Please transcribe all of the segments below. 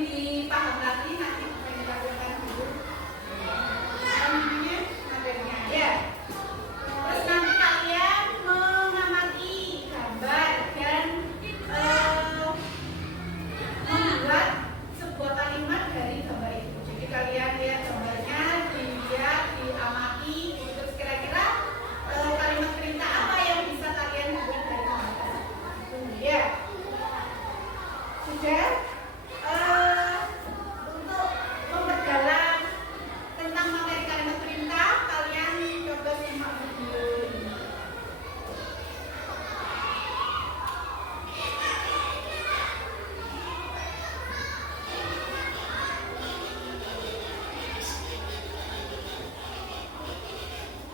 dipaham lagi nanti kita dilakukan dulu. Namanya materinya ya. Terus nanti kalian mengamati gambar dan membuat sebuah kalimat dari gambar itu. Jadi kalian lihat gambarnya, dilihat, diamati, terus kira-kira kalimat perintah apa yang bisa kalian buat dari gambar itu ya. Sudah. Untuk memperdalam tentang materi kalimat perintah, kalian coba simak video ini.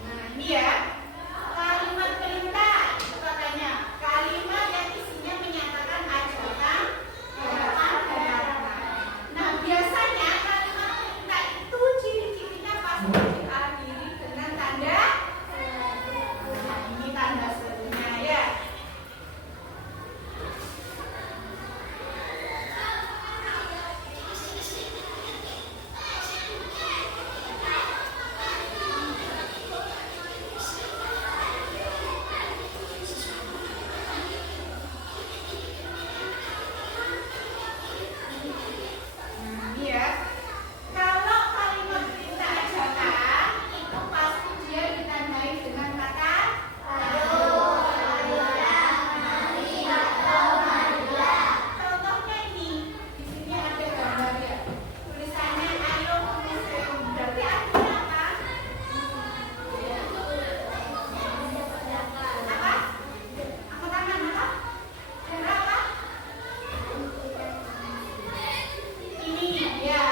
Nah, ini ya. Kalimat perintah itu katanya kalimat yang isinya menyatakan ajakan, harapan. Nah, biasanya kalimat perintah itu ciri-cirinya pasti diakhiri dengan tanda. Nah, ini tanda serunya ya. Nah, ini ya. Kalau kalimat perintah ajakan itu pasti dia ditandai dengan kata contohnya ini. Di sini ada gambar ya. Tulisannya ayo ke museum. Berarti artinya apa? Apa? Angkat tangan apa? Cara apa? Ini ya.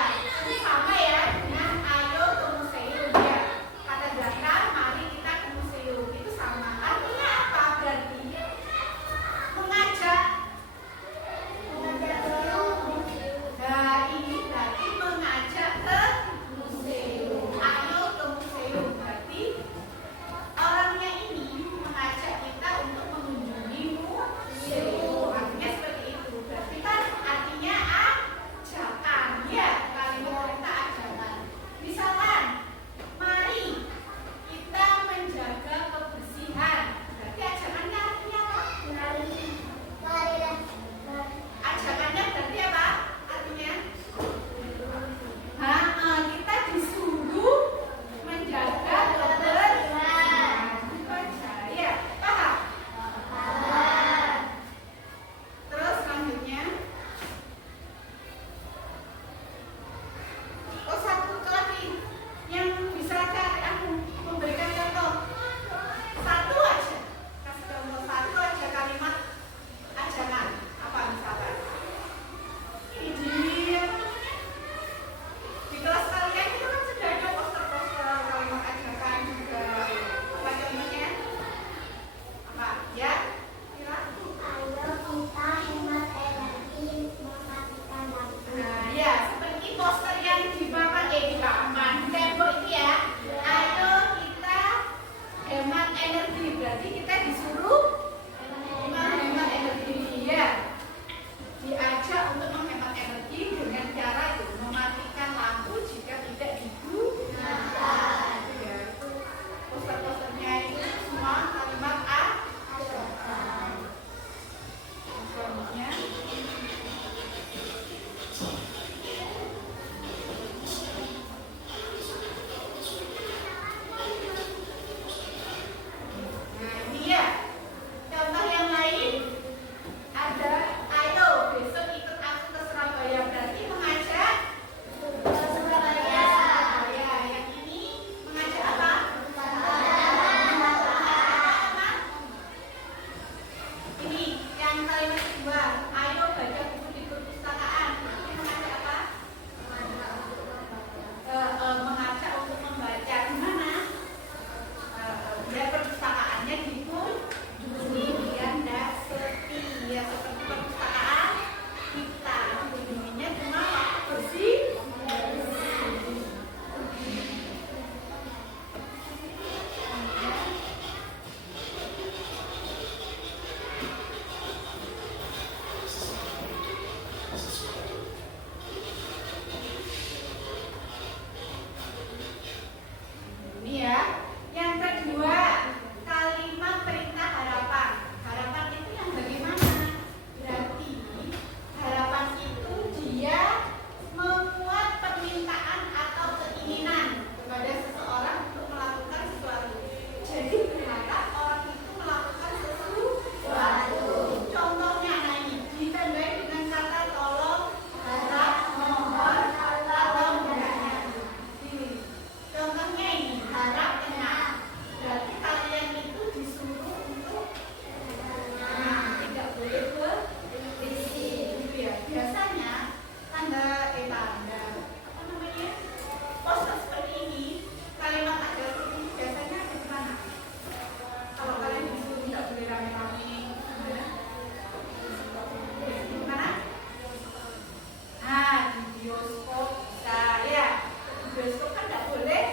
bioskop bisa ya. Di bioskop kan nggak boleh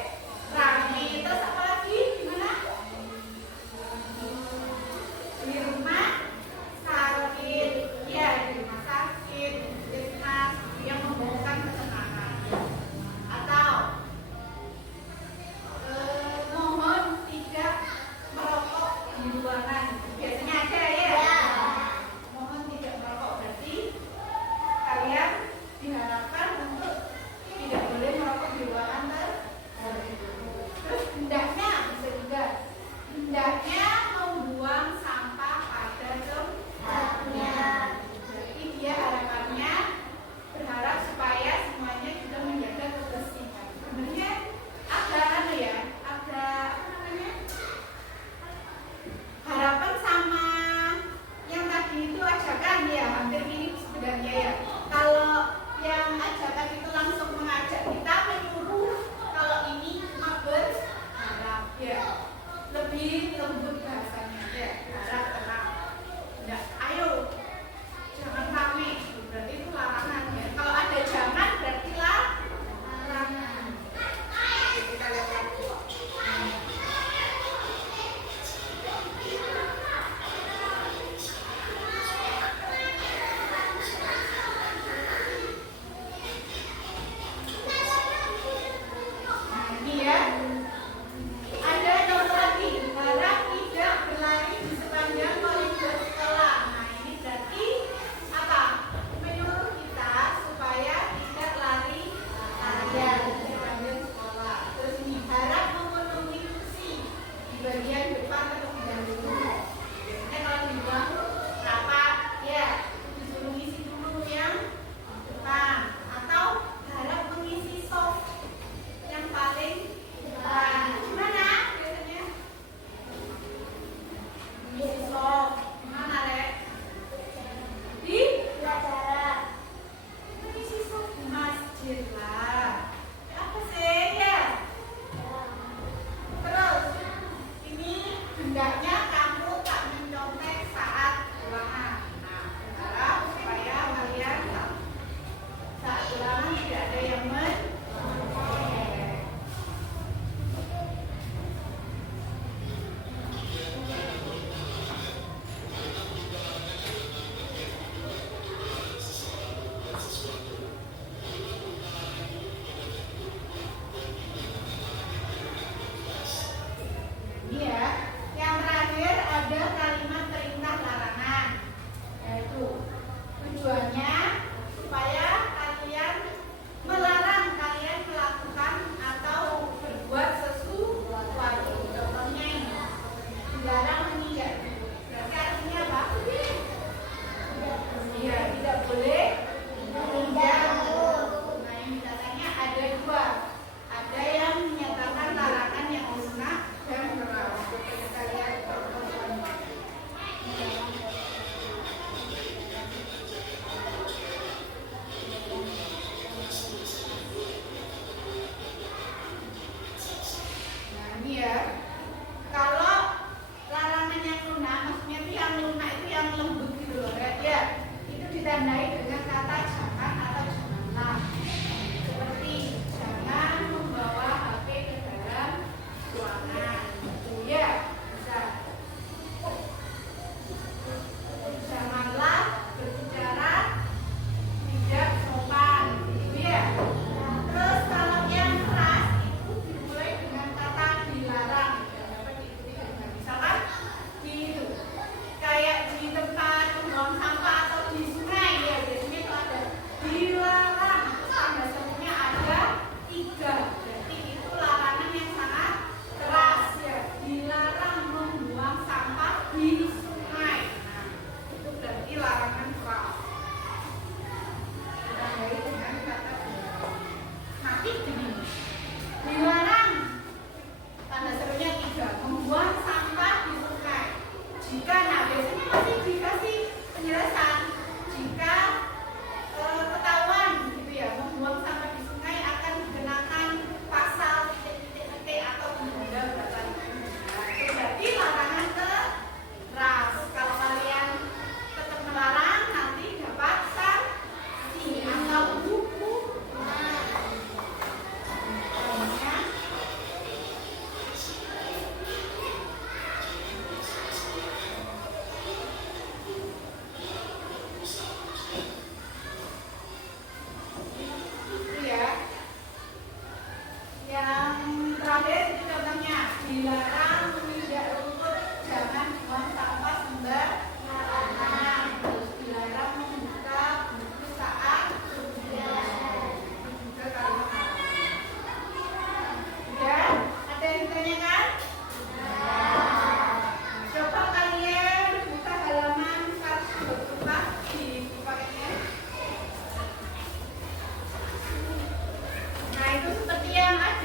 rame. Terus apa lagi? Gimana? Di rumah sakit, ya di rumah sakit, puskesmas yang membawakan ketenangan. Atau mohon tidak merokok di ruangan. Biasanya ada ya. Mohon tidak merokok berarti kalian diharapkan untuk tidak boleh merokok di ruangan tertutup. Terus hendaknya bisa juga hendaknya membuang sampah pada tempatnya. Jadi dia harapannya berharap supaya semuanya juga menjaga kebersihan. Sebenarnya ada ya, ada apa namanya? Harapan sama yang tadi itu ajakan ya, hampir mirip sebenarnya ya. Kalau yang ajakan itu langsung mengajak kita menyuruh, kalau ini cuma berharap ya, lebih lembut bahasanya ya, harap tenang. Enggak, ayo jangan rame, berarti itu larangan ya. Kalau ada jangan berarti larangan. Kita lihat lagi.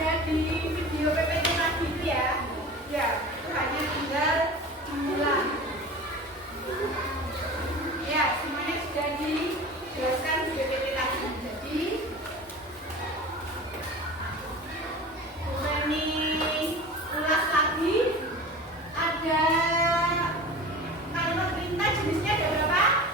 ada di video PPT tadi itu ya. Ya, itu hanya tinggal mengulang. Ya, semuanya sudah dijelaskan di PPT tadi. Jadi ini ulas lagi. Ada kalimat perintah jenisnya ada berapa?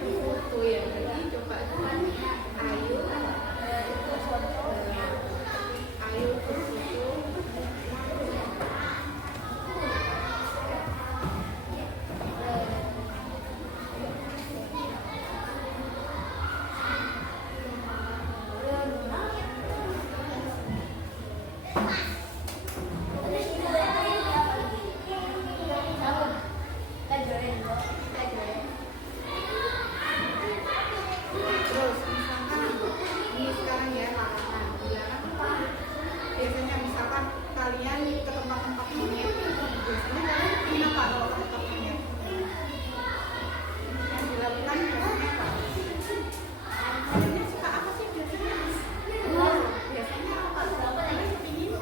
berfoto ya. Jadi coba ayo berfoto. Terus misalkan ini sekarang ya larangan dilarang apa? Biasanya misalkan kalian ke tempat-tempat monyet, biasanya kalian ingin apa kalau ke tempat monyet? Yang dilakukan biasanya apa? Kalian suka apa sih biasanya? Biasanya apa? Kalian ingin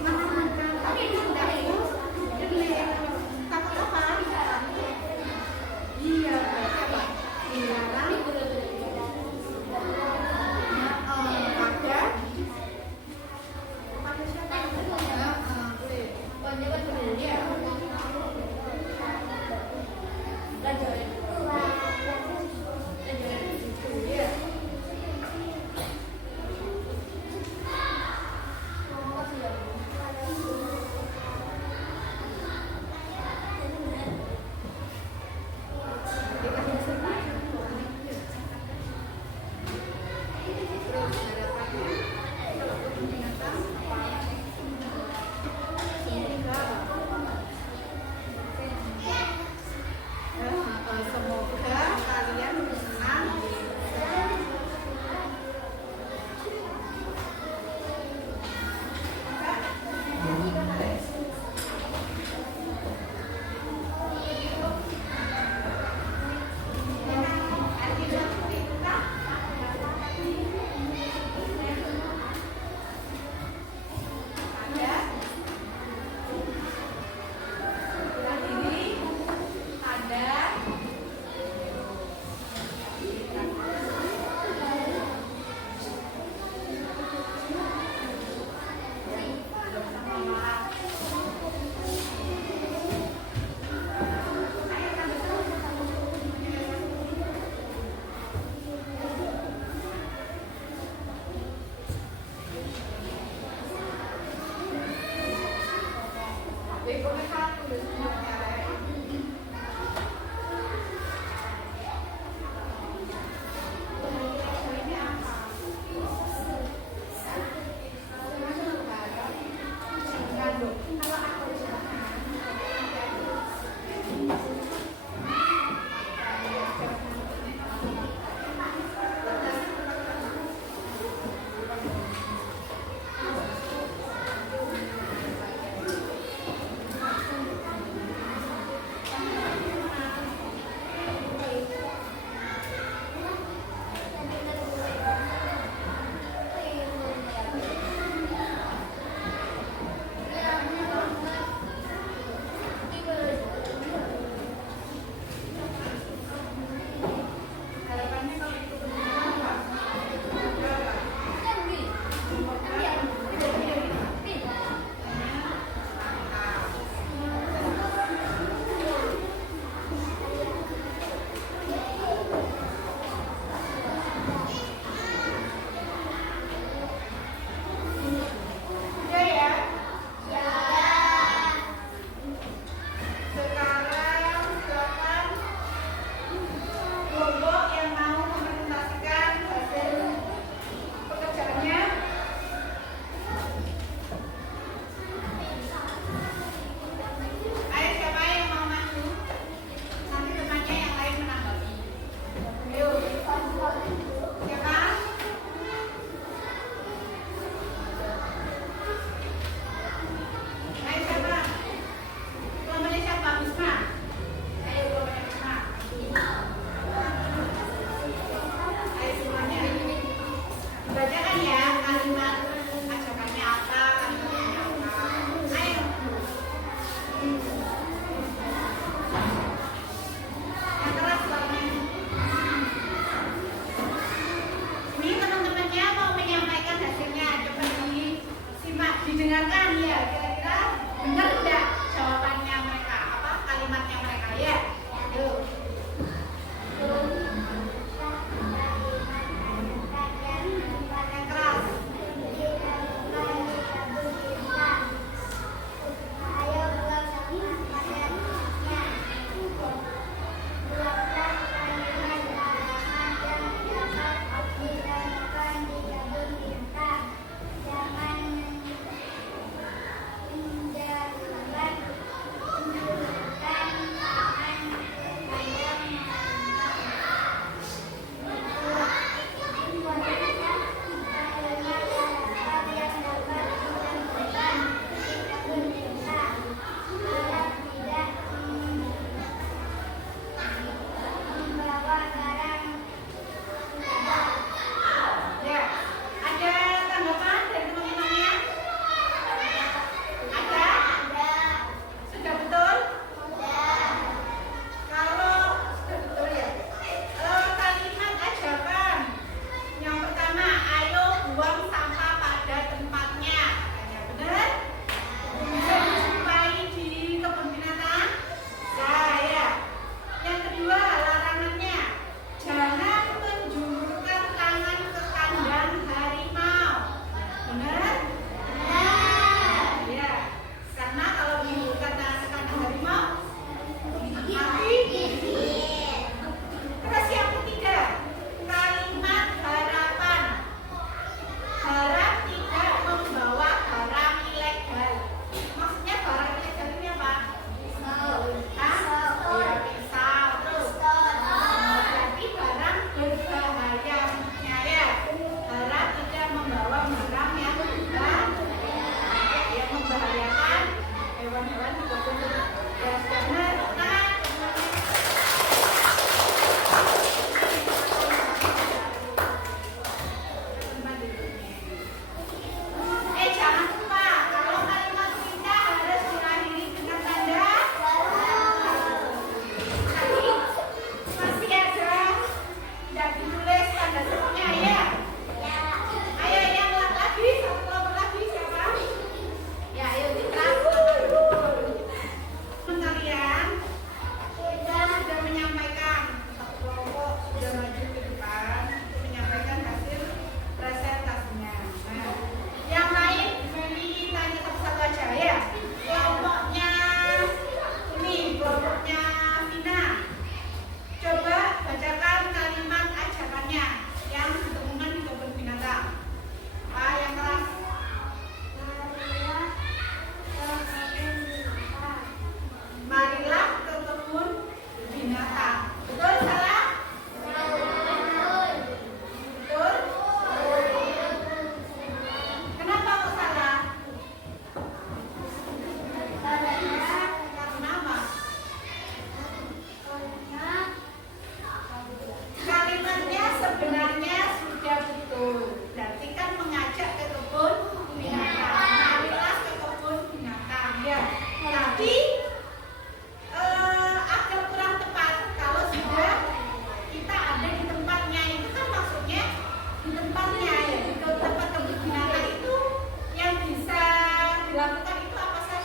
makan tapi tidak itu takut apa? Iya, berarti apa? Dilarang pada siapa? Boleh. Iya. Iya. Dikasih sesuatu. Terus harapannya kalau peringatan apa? Semoga kalian senang.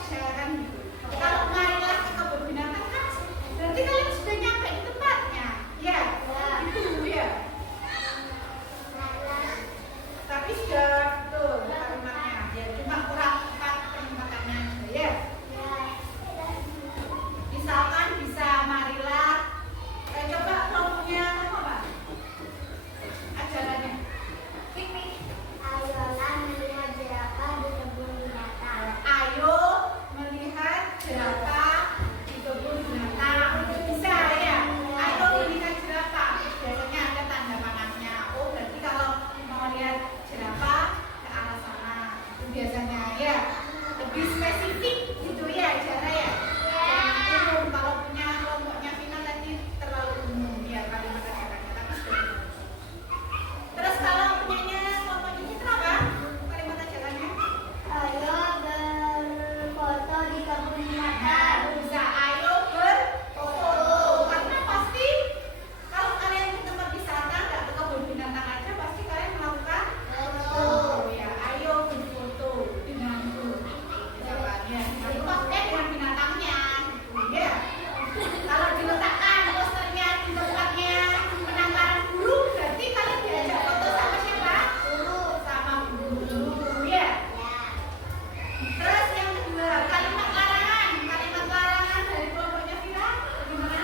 aja kan gitu. Kalau marilah ke kebun binatang kan berarti kalian sudah nyampe di tempatnya, ya, itu ya. Tapi sudah betul kalimatnya, ya cuma kurang tepat penempatannya aja ya. Misalkan bisa marilah, coba kelompoknya apa Pak? Ajarannya. Ayolah melihat jerapah di kebun binatang. Ayo melihat jerapah di kebun binatang. Bisa ya. Ayo melihat jerapah. Biasanya ada tanda panahnya. Oh berarti kalau mau lihat jerapah ke arah sana. Itu biasanya ya. Lebih spesifik gitu ya cara ya. Jangan umum. Kalau punya kelompoknya Vina tadi terlalu umum ya kalimat ajarannya. Tapi sudah. Terus kalau punyanya kelompoknya Citra apa? Kalimat ajarannya? Ayo berfoto di kebun binatang. Nah, bisa ayo berfoto. Karena pasti kalau kalian ke tempat wisata nggak ke kebun binatang aja pasti kalian melakukan foto. Ya, ayo berfoto denganku. Jawabannya. Lalu pakai dengan binatangnya. Gitu, ya. Kalau diletakkan posternya di tempatnya penangkaran burung, berarti kalian diajak foto sama siapa? Sama burung. Ya. Terus yang kedua, kalimat larangan. Kalimat larangan dari kelompoknya Vira bagaimana?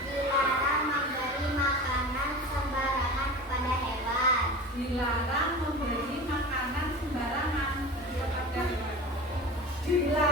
Dilarang memberi makanan sembarangan kepada hewan. Dilarang memberi makanan sembarangan kepada hewan. Dilarang